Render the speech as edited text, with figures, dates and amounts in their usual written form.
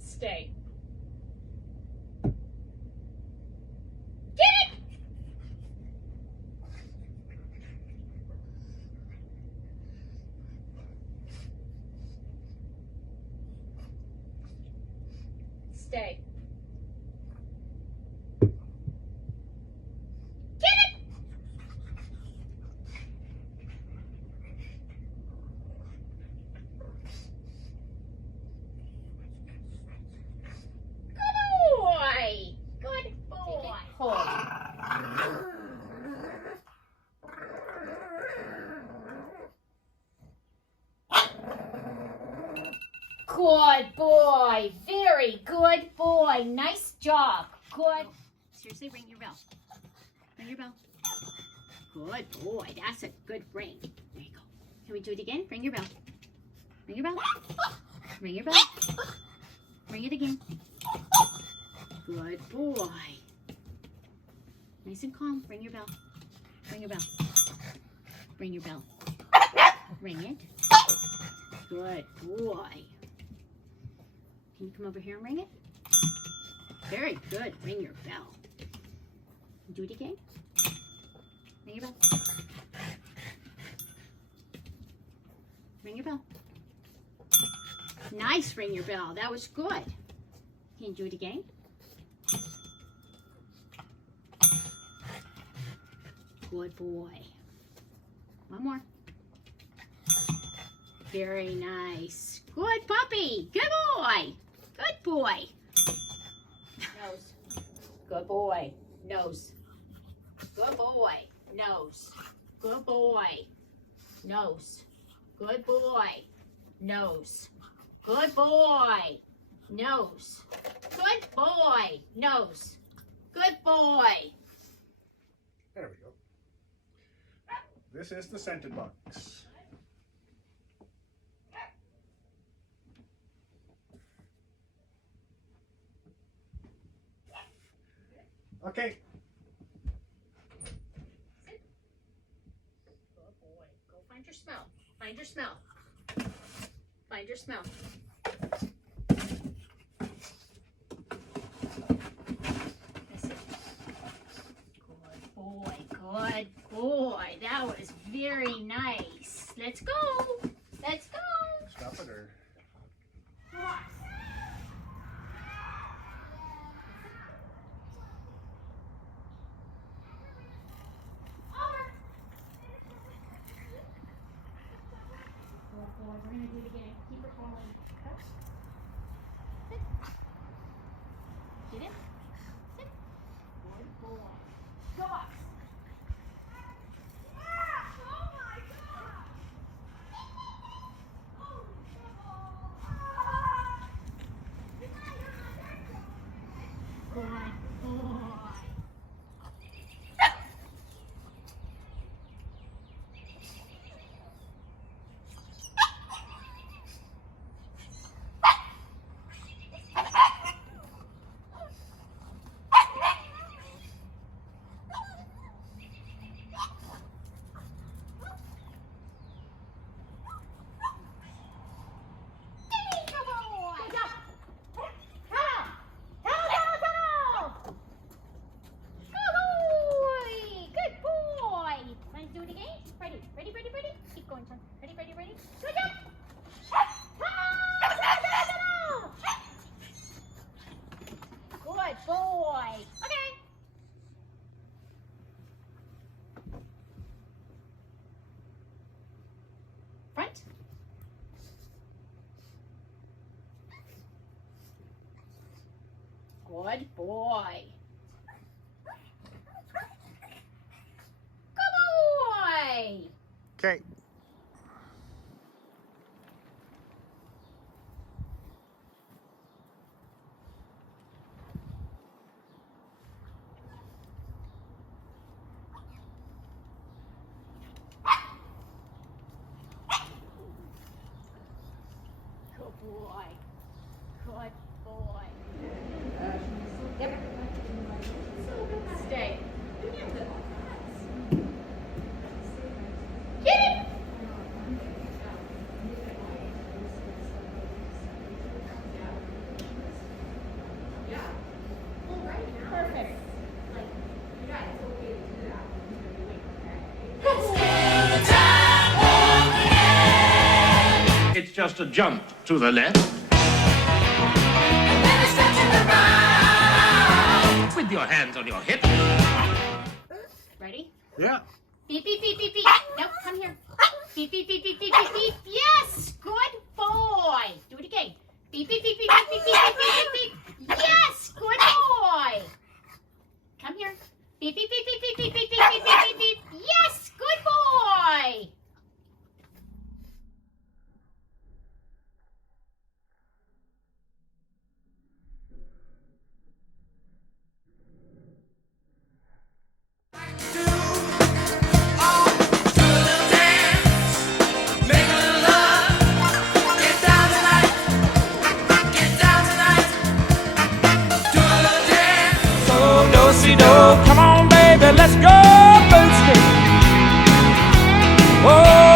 Stay. Stay. Get it! Good boy! Good boy! Hold. Good boy. Very good boy. Nice job. Good. Seriously, ring your bell. Ring your bell. Good boy. That's a good ring. There you go. Can we do it again? Ring your bell. Ring your bell. Ring your bell. Ring it again. Good boy. Nice and calm. Ring your bell. Ring your bell. Ring your bell. Ring it. Good boy. Can you come over here and ring it? Very good. Ring your bell. Do it again. Ring your bell. Ring your bell. Nice, ring your bell. That was good. Can you do it again? Good boy. One more. Very nice. Good puppy. Good boy. Good boy. Nose. Good boy. Nose. Good boy. Nose. Good boy. Nose. Good boy. Nose. Good boy. Nose. Good boy. Nose. Good boy. There we go. This is the scented box. Okay. Good boy. Go find your smell. Find your smell. Find your smell. Listen. Good boy. Good boy. That was very nice. Let's go. Let's go. Stop it or... We're going to do it again. Keep her falling. Sit. Get it? Sit. Good boy. Go up. Oh my God. Good boy. Front. Good boy. Good boy. Okay. Good boy. Good boy. Yep. Stay. just a jump to the left. And then a step to the right. With your hands on your hips. Ready? Yeah. Beep, beep, beep, beep, beep. No, come here. Beep, beep, beep, beep, beep, beep, beep. Yes, good boy. Do it again. Beep, beep, beep, beep, beep, beep, beep, beep, beep, beep. Yes, good boy. Come here. Beep, beep, beep, beep, beep, beep, beep, beep, beep, beep, beep. Yes, good boy. Come on, baby, let's go boosting. Oh.